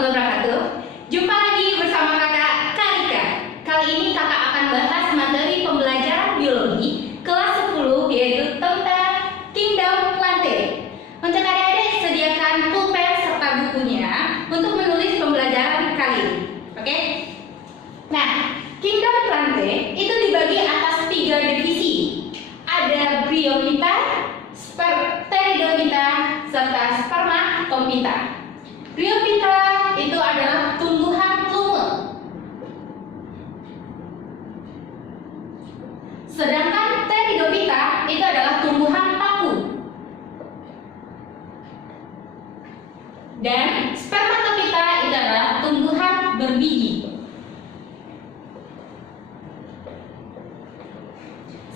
warahmatullahi wabarakatuh. Jumpa lagi bersama kakak Karika. Kali ini kakak akan bahas materi pembelajaran biologi kelas 10, yaitu tentang Kingdom Plantae. Untuk adik-adik, sediakan pulpen serta bukunya untuk menulis pembelajaran kali ini. Oke? Nah, Kingdom Plantae itu dibagi atas 3 divisi. Ada Bryophyta, Pteridophyta, serta Spermatophyta. Bryophyta itu adalah tumbuhan lumut. Sedangkan Pteridophyta itu adalah tumbuhan paku. Dan Spermatophyta itu adalah tumbuhan berbiji.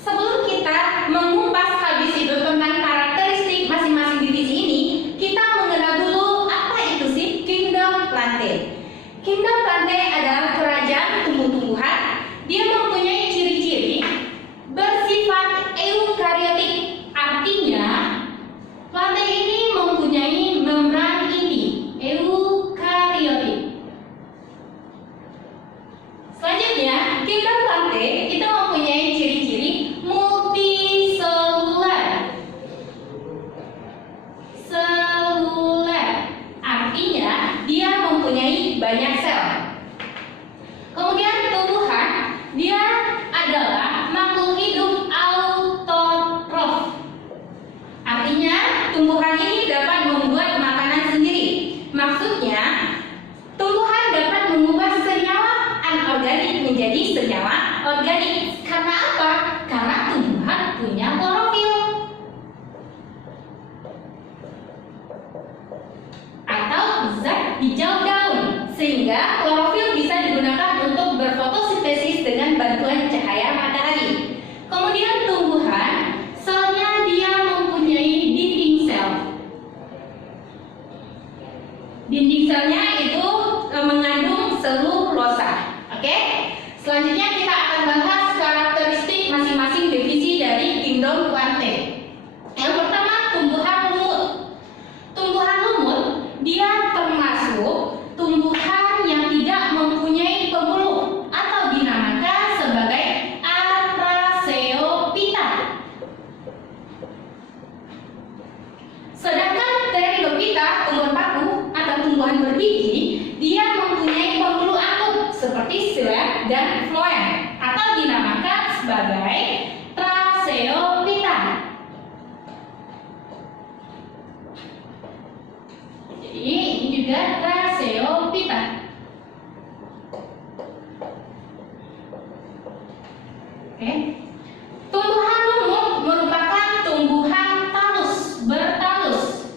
Sebelum kita mengupas habis itu tentang karakteristik masing-masing divisi ini, kita mengenal dulu apa itu sih Kingdom Plantae. Kingdom Plantae adalah kerajaan tumbuh-tumbuhan. Dia mempunyai ciri-ciri bersifat eukariotik. Artinya, plantae ini mempunyai membran inti, eukariotik. Selanjutnya, Kingdom Plantae itu mempunyai ciri-ciri multiselular. Artinya dia mempunyai banyak sel. Kemudian tumbuhan, dia adalah makhluk hidup autotrof. Artinya tumbuhan ini dapat membuat makanan sendiri. Maksudnya tumbuhan dapat mengubah senyawa anorganik menjadi senyawa organik. Karena apa? Karena tumbuhan punya klorofil atau zat hijau daun, sehingga klorofil bisa digunakan untuk berfotosintesis dengan bantuan cahaya matahari. Kemudian tumbuhan, selnya dia mempunyai dinding sel. Dinding selnya itu mengandung selulosa. Oke? Selanjutnya kita akan bahas karakteristik masing-masing divisi dari Kingdom Plantae. Yang pertama, tumbuhan lumut. Tumbuhan lumut dia termasuk tumbuhan yang tidak mempunyai pembuluh atau dinamakan sebagai Atraceophyta. Sedangkan Pteridophyta, tumbuhan paku atau tumbuhan berbiji, dia mempunyai pembuluh akut seperti xilem dan phloem atau dinamakan sebagai Tracheophyta. Jadi ini juga Tracheophyta. Oke. Tumbuhan lumut merupakan tumbuhan talus, bertalus.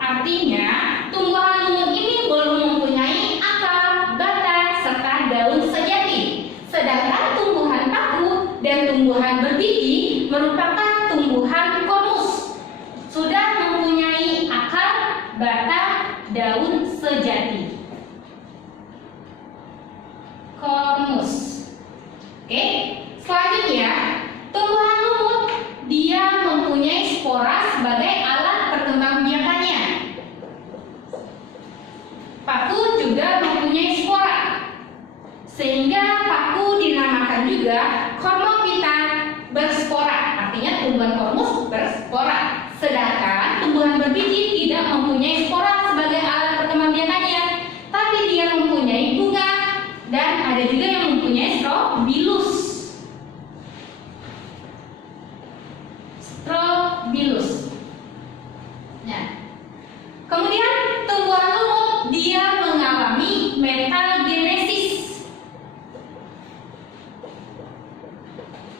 Artinya, tumbuhan lumut ini belum mempunyai akar, batang, serta daun sejati. Sedangkan tumbuhan paku dan tumbuhan berbiji merupakan tumbuhan konus. Sudah mempunyai akar, batang, daun sejati. Konus. Oke. Selanjutnya, tumbuhan lumut dia mempunyai spora sebagai alat perkembangbiakannya. Paku juga mempunyai spora, sehingga paku dinamakan juga Cornophyta berspora. Artinya tumbuhan kormus berspora. Sedangkan tumbuhan berbiji tidak mempunyai spora sebagai alat perkembangbiakannya, tapi dia mempunyai bunga dan ada juga yang mempunyai strobilus. Nah, kemudian tumbuhan lumut dia mengalami metagenesis.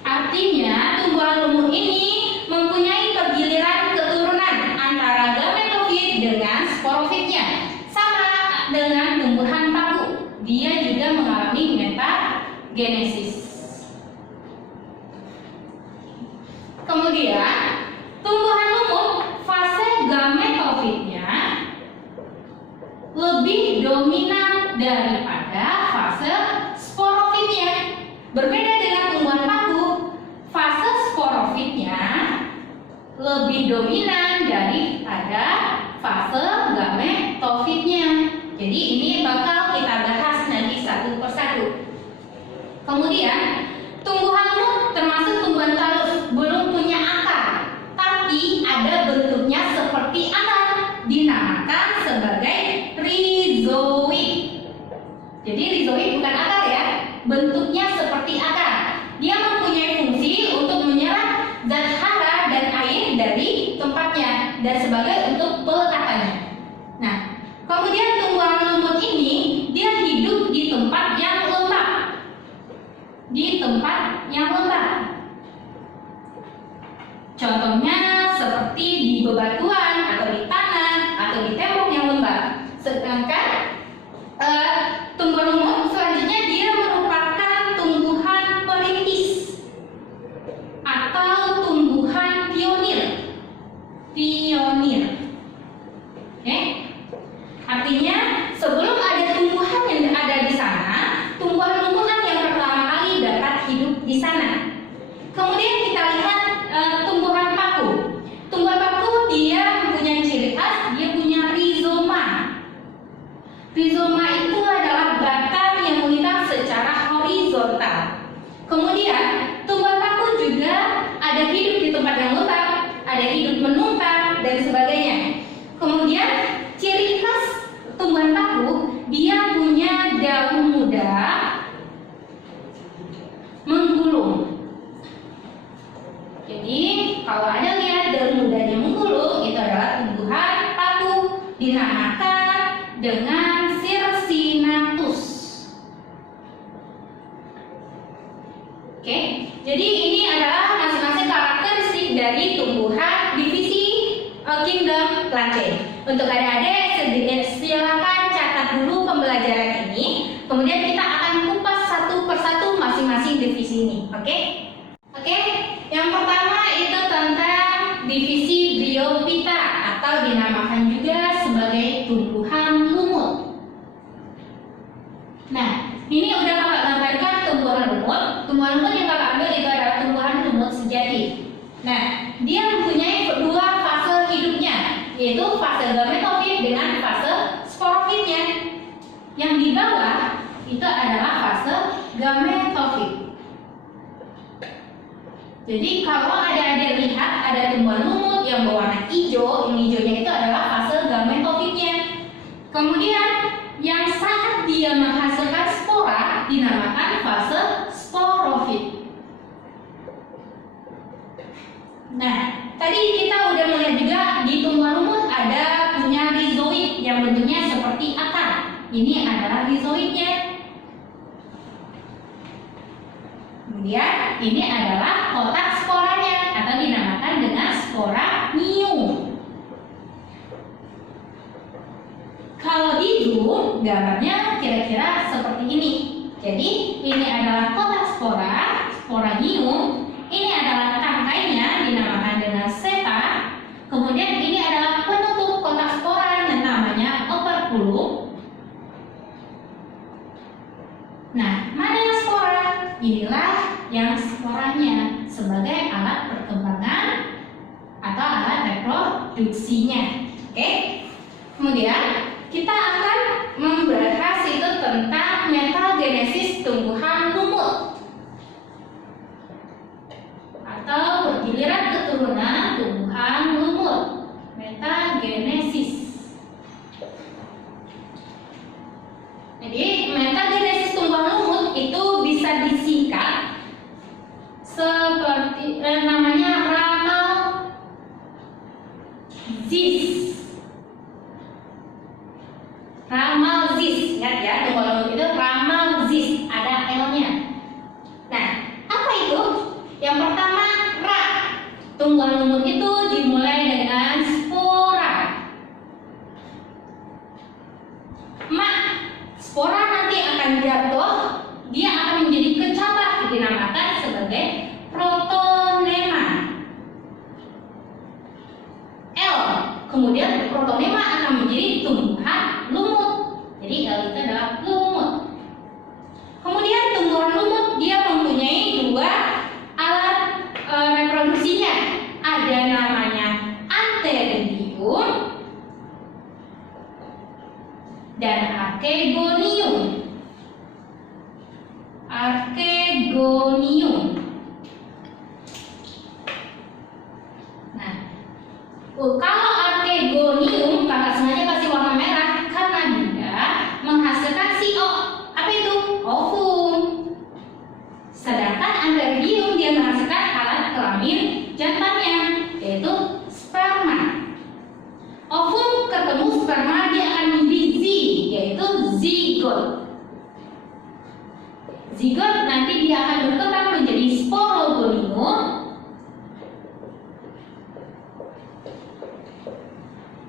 Artinya tumbuhan lumut ini mempunyai pergiliran keturunan antara gametofit dengan sporofitnya. Sama dengan tumbuhan paku, dia juga mengalami metagenesis. Kemudian tumbuhan lumut fase gametofitnya lebih dominan daripada fase sporofitnya. Berbeda dengan tumbuhan paku, fase sporofitnya lebih dominan daripada fase gametofit Kemudian tumbuhan lumut termasuk tumbuhan tandus, belum punya akar, tapi ada bentuknya seperti akar, dinamakan sebagai rizoid. Jadi rizoid bukan akar ya, bentuknya seperti akar. Dia mempunyai fungsi untuk menyerap zat hara dan air dari tempatnya dan sebagai untuk pelekatannya. Nah, kemudian tumbuhan lumut ini dia hidup di tempat yang lembab. Di tempat yang lembab. Contohnya seperti di bebatuan atau di tanah atau di tembok yang lembab. Sedangkan tumbuhan lumut selanjutnya dia merupakan tumbuhan perintis atau tumbuhan pionir. Oke? Artinya sebelum ada tumbuhan yang ada di sana, tumbuhan lumut yang pertama kali dapat hidup di sana. Kemudian kita lihat tumbuhan paku. Tumbuhan paku dia mempunyai ciri khas, dia punya rizoma. Rizoma itu adalah batang yang melintang secara horizontal. Kemudian tumbuhan paku juga ada hidup di tempat yang lembab, ada hidup menumpang dan sebagainya. Kemudian ciri khas tumbuhan paku, dia punya daun muda menggulung. Jadi kalau Anda lihat daun mudanya menggulung, itu adalah tumbuhan paku, dinamakan dengan Circinatus. Oke, jadi ini adalah masing-masing karakteristik dari tumbuhan divisi Kingdom Plantae. Untuk adik-adik silakan catat dulu pembelajaran ini. Kemudian kita akan kupas satu persatu masing-masing divisi ini. Oke. Yang pertama itu tentang divisi Bryophyta atau dinamakan juga sebagai tumbuhan lumut. Nah, ini udah kakak gambarkan tumbuhan lumut. Tumbuhan lumut yang kakak ambil itu adalah tumbuhan lumut sejati. Nah, dia mempunyai dua fase hidupnya, yaitu fase gametofit dengan fase sporofitnya. Yang di bawah itu adalah fase gametofit. Jadi kalau ada lihat ada tumbuhan lumut yang berwarna hijau, yang hijaunya itu adalah fase gametofitnya. Kemudian yang saat dia menghasilkan spora dinamakan fase sporofit. Nah, tadi kita udah melihat juga di tumbuhan lumut ada punya rizoid yang bentuknya seperti akar. Ini adalah rizoidnya. Kemudian ini adalah kotak sporanya atau dinamakan dengan sporanium. Kalau di Zoom gambarnya kira-kira seperti ini. Jadi ini adalah kotak spora, sporanium. Ini adalah tangkainya dinamakan dengan seta. Kemudian ini adalah penutup kotak spora yang namanya operculum. Nah, mana yang spora? Inilah yang sporanya sebagai alat perkembangan atau alat reproduksinya. Oke. Kemudian kita akan membahas itu tentang metagenesis tumbuhan lumut atau pergiliran keturunan tumbuhan lumut. Metagenesis. Jadi metagenesis tumbuhan lumut itu bisa disingkat seperti namanya Ramalzis. Ramalzis, ingat ya, tumbuhan lumut itu Ramalzis, ada L-nya. Nah, apa itu? Yang pertama, ra. Tumbuhan lumut itu dimulai dengan spora. Ma, spora nanti akan jatuh, dia akan menjadi kecapak, dinamakan sebagai protonema. L, kemudian protonema akan menjadi tumbuhan lumut. Jadi L itu adalah lumut. Kemudian tumbuhan lumut dia mempunyai dua alat reproduksinya. Ada namanya antheridium dan archegonium. arkegonium. Nah, kalau arkegonium kakak sengaja kasih warna merah karena dia menghasilkan CO. Apa itu? Ovum. Sedangkan antheridium dia menghasilkan alat kelamin jantannya, yaitu sperma. Ovum ketemu sperma dia akan menjadi Z, yaitu zigot. Zigot nanti dia akan berkembang menjadi sporogonium.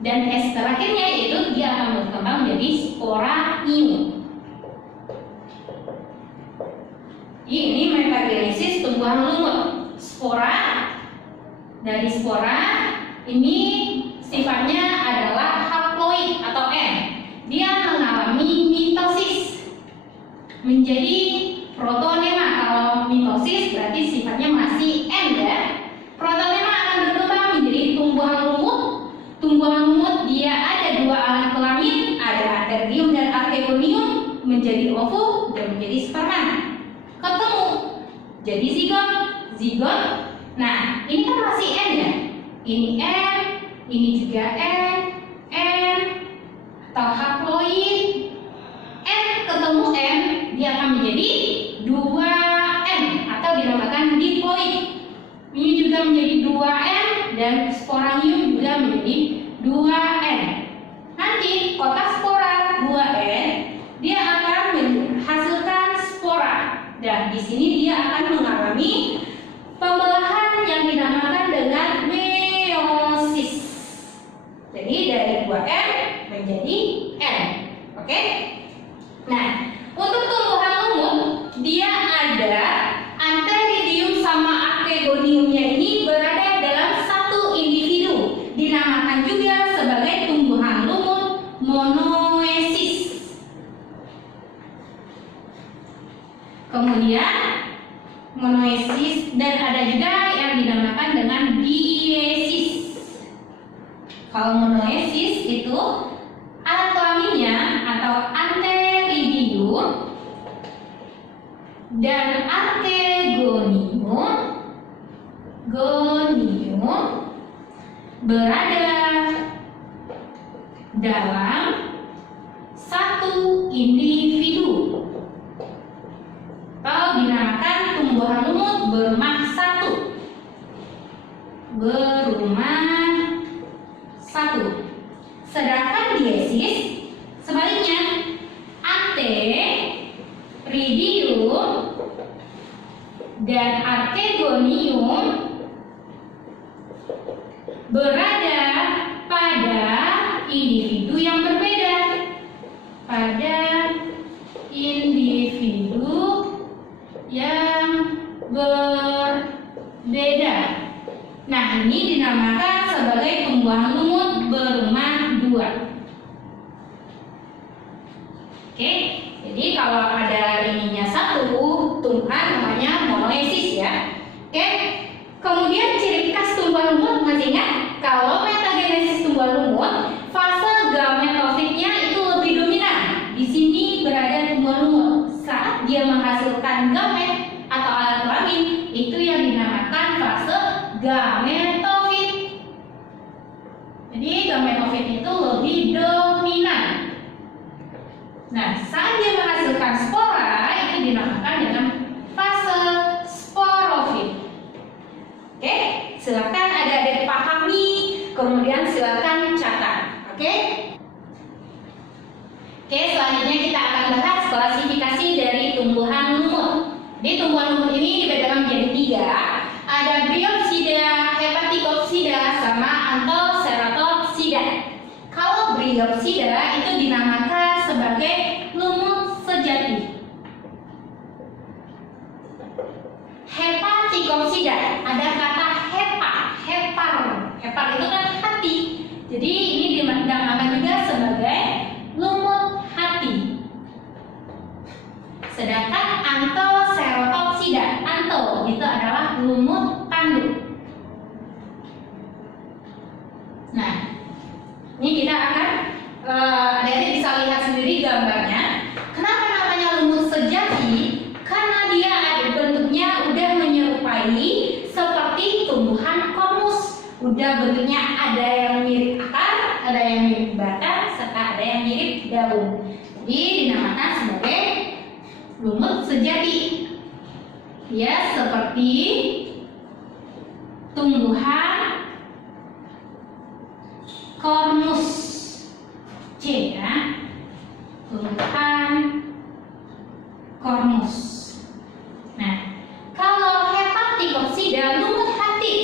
Dan S terakhirnya yaitu dia akan berkembang menjadi sporanium. Ini metagenesis tumbuhan lumut. Spora, dari spora ini sifatnya adalah haploid atau N. Dia mengalami mitosis menjadi protonema. Kalau mitosis berarti sifatnya masih N ya. Protonema akan berkembang menjadi tumbuhan lumut. Tumbuhan lumut dia ada dua alat kelamin, ada antheridium dan arkegonium, menjadi ovum dan menjadi sperma. Ketemu jadi zigot. Zigot. Nah, ini kan masih N ya. Ini N, ini juga N atau haploid. N ketemu N, dia akan menjadi 2N atau dinamakan diploid. Ini juga menjadi 2N dan sporanium juga menjadi 2N. Nanti kotak spora 2N dia akan menghasilkan spora. Dan di sini dia akan mengalami pembelahan yang dinamakan dengan meiosis. Jadi dari 2N menjadi N. Oke? Nah, untuk tumbuhan lumut dia ada antheridium sama arkegoniumnya ini berada dalam satu individu. Dinamakan juga sebagai tumbuhan lumut monoesis. Kemudian monoesis dan ada juga yang dinamakan dengan diesis. Kalau monoesis itu alat kelaminnya atau antheridium dan arkegonium berada dalam satu individu atau dinamakan tumbuhan lumut berumah satu. Sedangkan diesis sebaliknya, antheridium dan arkegonium berada pada individu yang berbeda. Pada individu yang berbeda. Nah, ini dinamakan sebagai tumbuhan lumut berumah dua. Oke, jadi kalau ada ininya satu tumbuhan namanya monoesis ya. Oke, kemudian ciri khas tumbuhan lumut masih ingat? Kalau metagenesis tumbuhan lumut, fase gametofitnya itu lebih dominan. Di sini berada tumbuhan lumut. Saat dia menghasilkan gamet atau alat kelamin, itu yang dinamakan fase gametofit. Jadi gametofit itu lebih dominan. Nah, saat dia menghasilkan spora itu dinamakan dengan fase sporofit. Oke, silakan adik-adik pahami, kemudian silakan catat. Oke, selanjutnya kita akan bahas klasifikasi dari tumbuhan lumut. Di tumbuhan lumut ini dibedakan menjadi tiga. Ada bryopsida, hepaticopsida, sama anthoceratopsida. Kalau bryopsida itu dinamakan sebagai lumut sejati. Hepaticopsida ada kata hepar itu kan hati. Jadi ini dinamakan juga sebagai lumut hati. Sedangkan anthoceratopsida, antho itu adalah lumut tanduk. Nah, ini kita akan adik-adik bisa lihat sendiri gambarnya. Kenapa namanya lumut sejati? Karena dia ada bentuknya udah bentuknya ada yang mirip akar, ada yang mirip batang, serta ada yang mirip daun. Jadi dinamakan sebagai lumut sejati. Dia seperti tumbuhan kormus C ya, tumbuhan kormus. Nah, kalau Hepatikoksida lumut hati,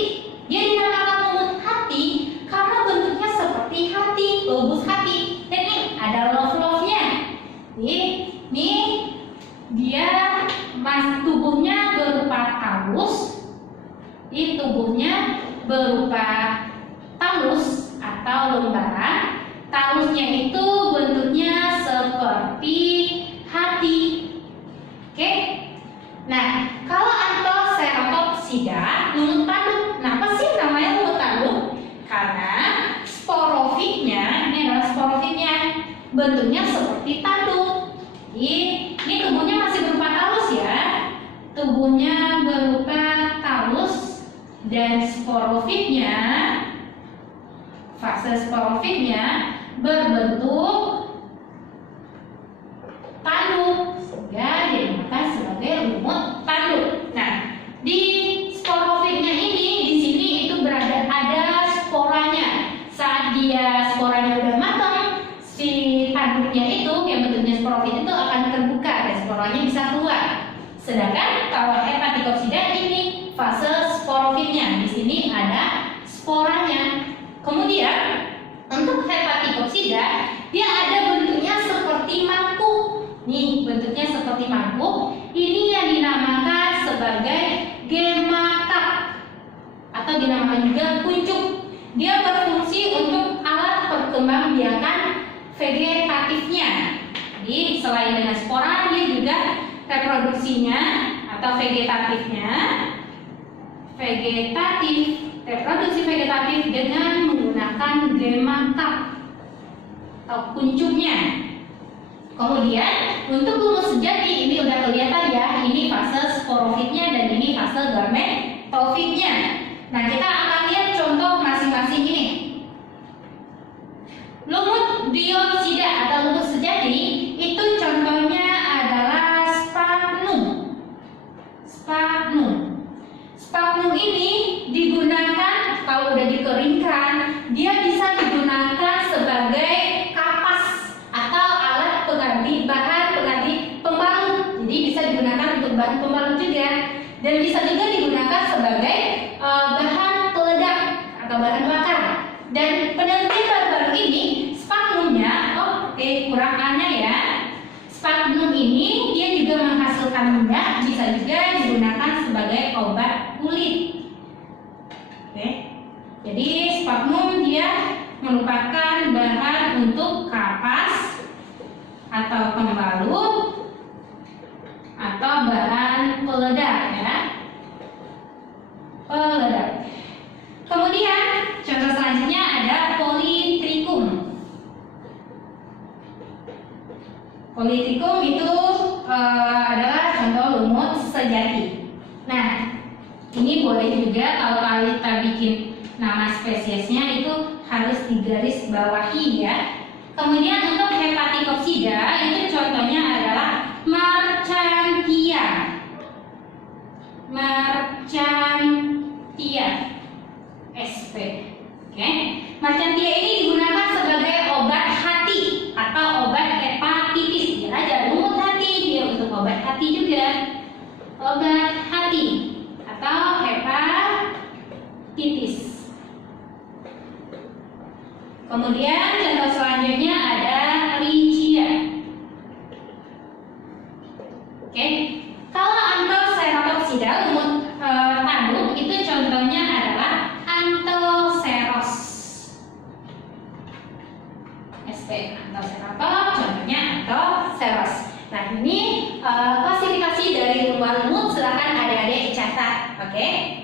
dia dinamakan lumut hati karena bentuknya seperti hati, lobus hati. Dan ini ada love-love-nya. Ini dia tubuhnya berupa talus. Di tubuhnya berupa talus atau lembaran. Talusnya itu bentuknya seperti hati. Oke. Nah, kalau Anthoceratopsida lumut tanduk. Nah, apa sih namanya lumut tanduk? Karena sporofitnya, ini adalah sporofitnya, bentuknya seperti tanduk. Jadi, ini tubuhnya masih berupa talus ya. Tubuhnya berupa talus dan sporofitnya, fase sporofitnya berbentuk tanduk, sehingga dinamakan sebagai lumut tanduk. Nah, di sporofitnya ini, di sini itu ada sporanya. Saat dia sporanya udah matang, si tanduknya itu yang bentuknya sporofit itu akan terbuka dan sporanya bisa keluar. Sedangkan kalau Hepatikoksida ini fase sporofitnya, di sini ada sporanya. Kemudian untuk Hepatikoksida dia ada bentuknya seperti mangkuk. Nih bentuknya seperti mangkuk. Ini yang dinamakan sebagai gemakap atau dinamakan juga kuncup. Dia berfungsi untuk alat perkembangbiakan vegetatifnya. Jadi selain dengan spora, dia juga reproduksinya atau reproduksi vegetatif dengan menggunakan gemakap atau kuncupnya. Kemudian untuk lumut sejati ini udah kelihatan ya, ini fase sporofitnya dan ini fase gametofitnya. Nah, kita akan lihat contoh masing-masing ini. Lumut diopsida atau lumut sejati itu contohnya adalah sphagnum. Sphagnum ini digunakan kalau udah dikeringkan, dia bisa digunakan sebagai kapas atau alat bahan pengganti pembalut. Jadi bisa digunakan untuk bahan pembalut juga, dan bisa juga digunakan sebagai bahan peledak atau bahan bakar. Dan penelitian baru-baru ini sphagnumnya, kurangannya ya. Sphagnum ini dia juga menghasilkan minyak, bisa juga digunakan sebagai obat kulit. Oke. Jadi sphagnum dia merupakan bahan untuk kapas atau pembalut atau bahan peledak ya. Peledak. Kemudian contoh selanjutnya ada Polytrichum. Polytrichum itu adalah contoh lumut sejati. Nah, ini boleh juga kalau kita bikin nama spesiesnya itu harus digaris bawahi ya. Kemudian untuk Hepatikoksida itu contohnya adalah Marchantia. SP. Oke. Marchantia ini digunakan sebagai obat hati atau obat hepatitis. Dia aja lumut hati, dia untuk obat hati juga. Obat hati atau hepatitis. Kemudian contoh selanjutnya ada Lichia. Oke. Kalau Anthoceratopsida lumut tanduk itu contohnya adalah Anthoceros. SP Anthoceratop contohnya Anthoceros. Nah, ini klasifikasi dari tumbuhan lumut, silakan adik-adik catat, oke?